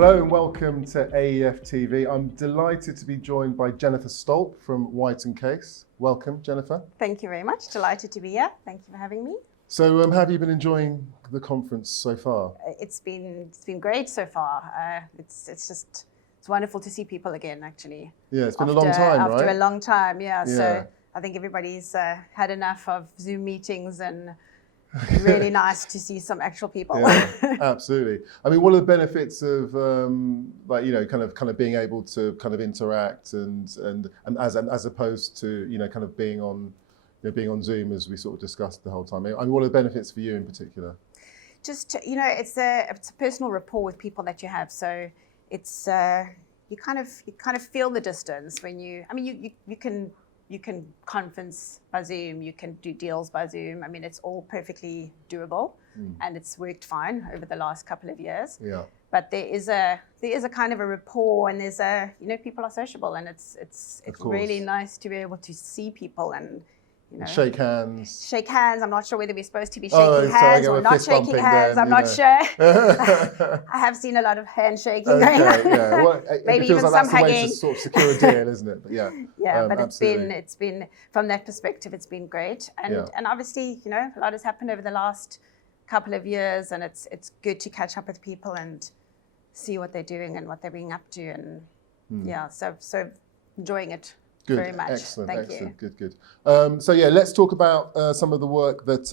Hello and welcome to aefTV. I'm delighted to be joined by Jennifer Stolp from White & Case. Welcome, Jennifer. Thank you very much. Delighted to be here. Thank you for having me. So, how have you been enjoying the conference so far? It's been great so far. It's wonderful to see people again. Actually. Yeah, it's been a long time, right? After a long time, yeah. So I think everybody's had enough of Zoom meetings and. Really nice to see some actual people. Yeah, absolutely. I mean, what are the benefits of kind of being able to kind of interact and as opposed to kind of being on Zoom as we sort of discussed the whole time? I mean, what are the benefits for you in particular? Just it's a personal rapport with people that you have. So it's you kind of feel the distance when you can conference by Zoom, you can do deals by Zoom. I mean, it's all perfectly doable and it's worked fine over the last couple of years. Yeah. But there is a kind of a rapport and there's people are sociable and it's really nice to be able to see people and shake hands. Shake hands. I'm not sure whether we're supposed to be shaking hands or not shaking hands. I'm not sure. I have seen a lot of handshaking going on. Yeah. Well, maybe it feels even like some that's hugging. The way to sort of secure a deal, isn't it? But yeah. Yeah, but absolutely. it's been from that perspective, it's been great. And obviously, a lot has happened over the last couple of years, and it's good to catch up with people and see what they're doing and what they're being up to, and so enjoying it. Good. Very much. Excellent. Thank you. Good. So let's talk about some of the work that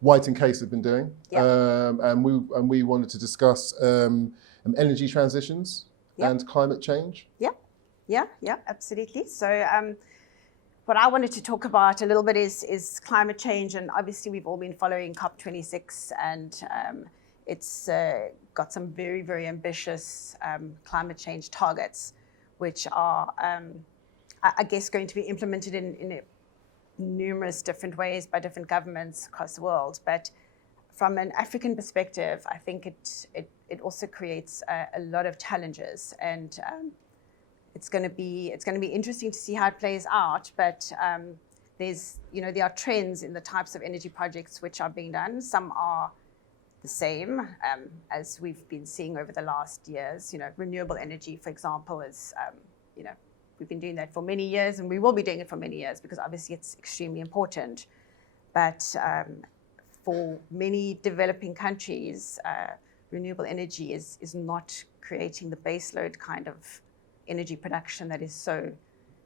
White & Case have been doing. And we wanted to discuss energy transitions and climate change. Yeah, absolutely. So what I wanted to talk about a little bit is climate change, and obviously we've all been following COP26, and it's got some very, very ambitious climate change targets, which are I guess going to be implemented in numerous different ways by different governments across the world. But from an African perspective, I think it also creates a lot of challenges, and it's going to be interesting to see how it plays out. But there are trends in the types of energy projects which are being done. Some are the same as we've been seeing over the last years. Renewable energy, for example, is we've been doing that for many years, and we will be doing it for many years because obviously it's extremely important. But for many developing countries, renewable energy is not creating the baseload kind of energy production that is so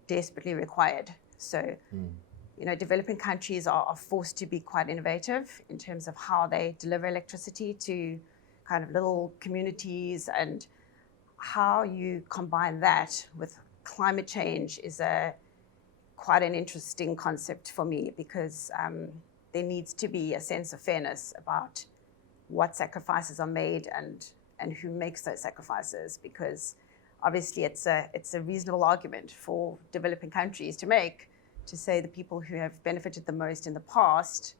desperately required. So, developing countries are forced to be quite innovative in terms of how they deliver electricity to kind of little communities, and how you combine that with climate change is quite an interesting concept for me, because there needs to be a sense of fairness about what sacrifices are made and who makes those sacrifices, because obviously it's a reasonable argument for developing countries to make, to say the people who have benefited the most in the past,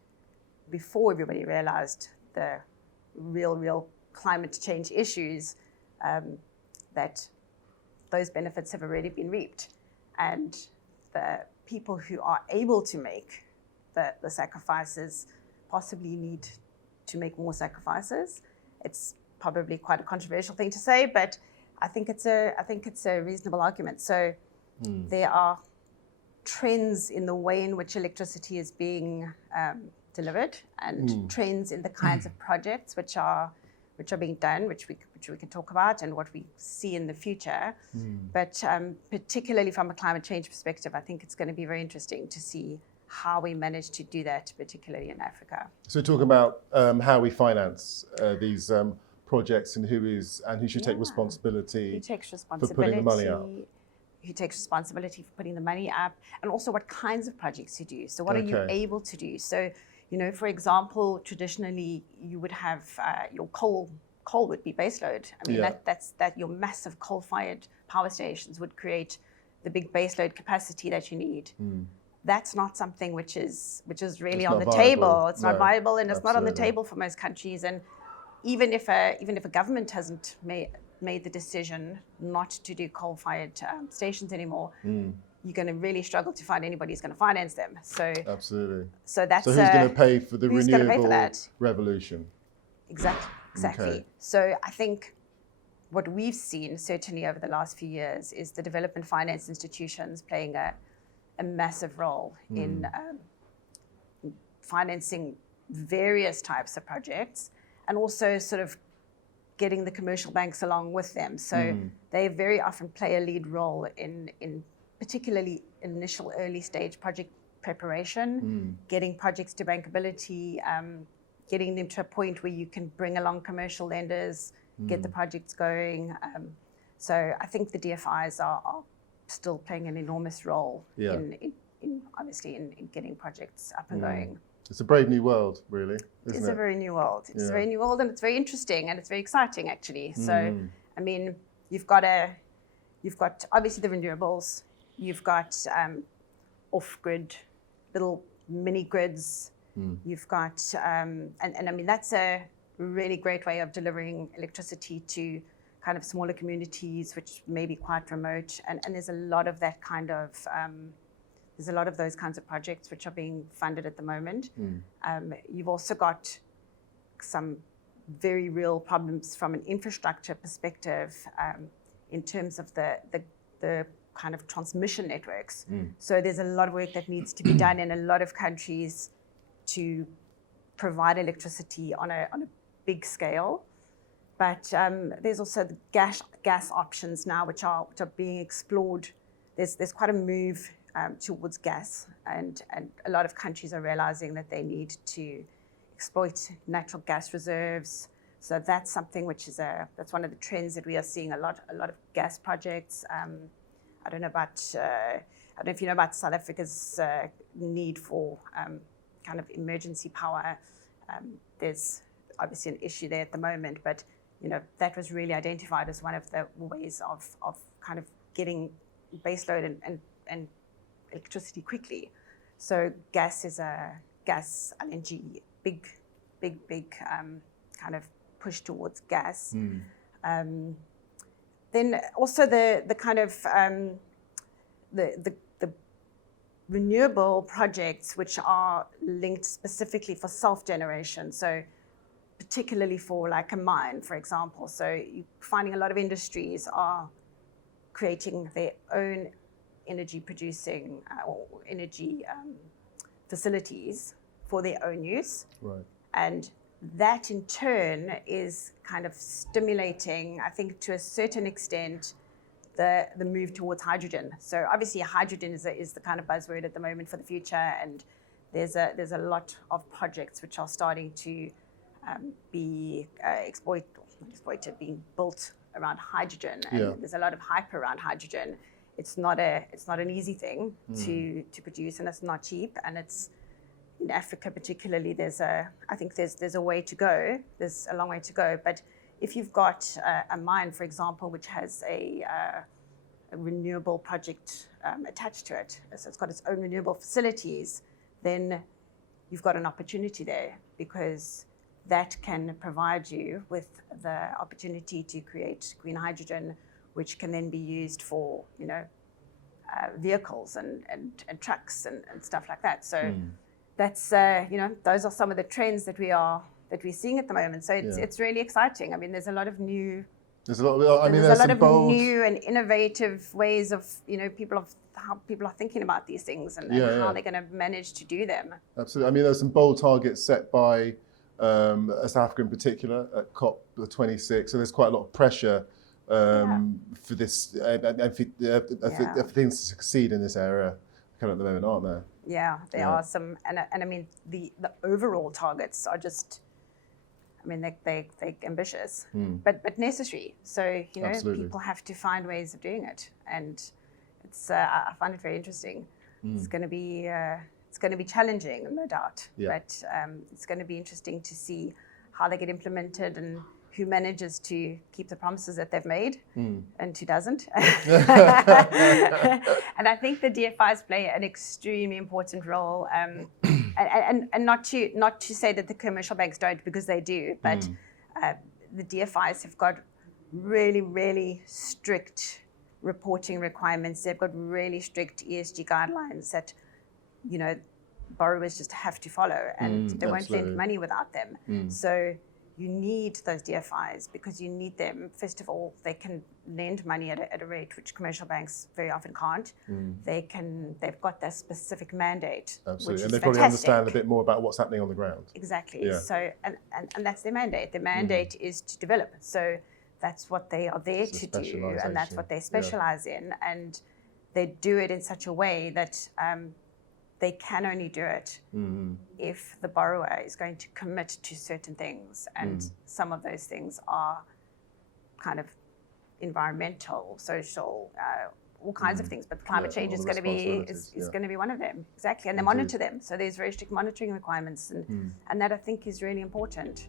before everybody realized the real climate change issues, that those benefits have already been reaped, and the people who are able to make the sacrifices possibly need to make more sacrifices. It's probably quite a controversial thing to say, but I think it's a reasonable argument. So there are trends in the way in which electricity is being delivered, and trends in the kinds of projects which are being done, which we can talk about, and what we see in the future. But particularly from a climate change perspective, I think it's going to be very interesting to see how we manage to do that, particularly in Africa. So talk about how we finance these projects, and who should take responsibility for putting the money up. Who takes responsibility for putting the money up, and also what kinds of projects you do. So what are you able to do? So, for example, traditionally you would have your coal would be baseload. I mean, that's your massive coal-fired power stations would create the big baseload capacity that you need. That's not something which is really on the table. It's not viable, and it's not on the table for most countries. And even if a government hasn't made the decision not to do coal-fired stations anymore, you're going to really struggle to find anybody who's going to finance them. So absolutely. So that's who's going to pay for the renewable for that? revolution? Exactly. Okay. So I think what we've seen certainly over the last few years is the development finance institutions playing a massive role in financing various types of projects, and also sort of getting the commercial banks along with them. So they very often play a lead role in particularly initial early stage project preparation, getting projects to bankability, getting them to a point where you can bring along commercial lenders, get the projects going. So I think the DFIs are still playing an enormous role in obviously in getting projects up and going. It's a brave new world, really, isn't it? It's a very new world. It's a very new world, and it's very interesting, and it's very exciting, actually. So, I mean, you've got obviously the renewables. You've got off-grid, little mini grids. You've got, and I mean, that's a really great way of delivering electricity to kind of smaller communities, which may be quite remote. And there's a lot of that kind of, there's a lot of those kinds of projects which are being funded at the moment. You've also got some very real problems from an infrastructure perspective in terms of the kind of transmission networks. So there's a lot of work that needs to be done in a lot of countries to provide electricity on a big scale. But there's also the gas options now, which are being explored. There's quite a move towards gas, and a lot of countries are realizing that they need to exploit natural gas reserves. So that's something which is that's one of the trends that we are seeing a lot of gas projects. I don't know if you know about South Africa's need for kind of emergency power. There's obviously an issue there at the moment, but you know that was really identified as one of the ways of kind of getting baseload and electricity quickly. So gas LNG, big kind of push towards gas. Then also the kind of the renewable projects which are linked specifically for self-generation. So particularly for like a mine, for example. So you're finding a lot of industries are creating their own energy producing or energy facilities for their own use. Right. And that in turn is kind of stimulating, I think to a certain extent, the move towards hydrogen. So obviously hydrogen is the kind of buzzword at the moment for the future, and there's a lot of projects which are starting to be being built around hydrogen, and there's a lot of hype around hydrogen. It's not an easy thing to produce, and it's not cheap, and it's in Africa particularly. I think there's a way to go. There's a long way to go, but if you've got a mine, for example, which has a renewable project attached to it, so it's got its own renewable facilities, then you've got an opportunity there, because that can provide you with the opportunity to create green hydrogen, which can then be used for, you know, vehicles and trucks and stuff like that. So that's, you know, those are some of the trends that we're seeing at the moment. So it's really exciting. I mean, there's a lot of new. There's a lot of new and innovative ways of, you know, how people are thinking about these things and how they're going to manage to do them. Absolutely. I mean, there's some bold targets set by South Africa in particular at COP26. So there's quite a lot of pressure for this for things to succeed in this area kind of at the moment, aren't there? Yeah, there are some, and I mean the overall targets are just, I mean they're ambitious, but necessary. So you know, people have to find ways of doing it, and it's I find it very interesting. It's going to be challenging, no doubt, but it's going to be interesting to see how they get implemented and who manages to keep the promises that they've made and who doesn't. And I think the DFIs play an extremely important role, and not to say that the commercial banks don't, because they do, but the DFIs have got really, really strict reporting requirements. They've got really strict ESG guidelines that, you know, borrowers just have to follow, and they won't lend money without them. So you need those DFIs because you need them. First of all, they can lend money at a rate which commercial banks very often can't. They've got that specific mandate, Absolutely, which and is they probably fantastic. understand a bit more about what's happening on the ground. Exactly. Yeah. So, and that's their mandate. Their mandate is to develop. So that's what they are there to do, and that's what they specialize in. And they do it in such a way that they can only do it if the borrower is going to commit to certain things. And some of those things are kind of environmental, social, all kinds of things. But climate change is going to be going to be one of them. Exactly. And they monitor them. So there's very strict monitoring requirements, and that I think is really important.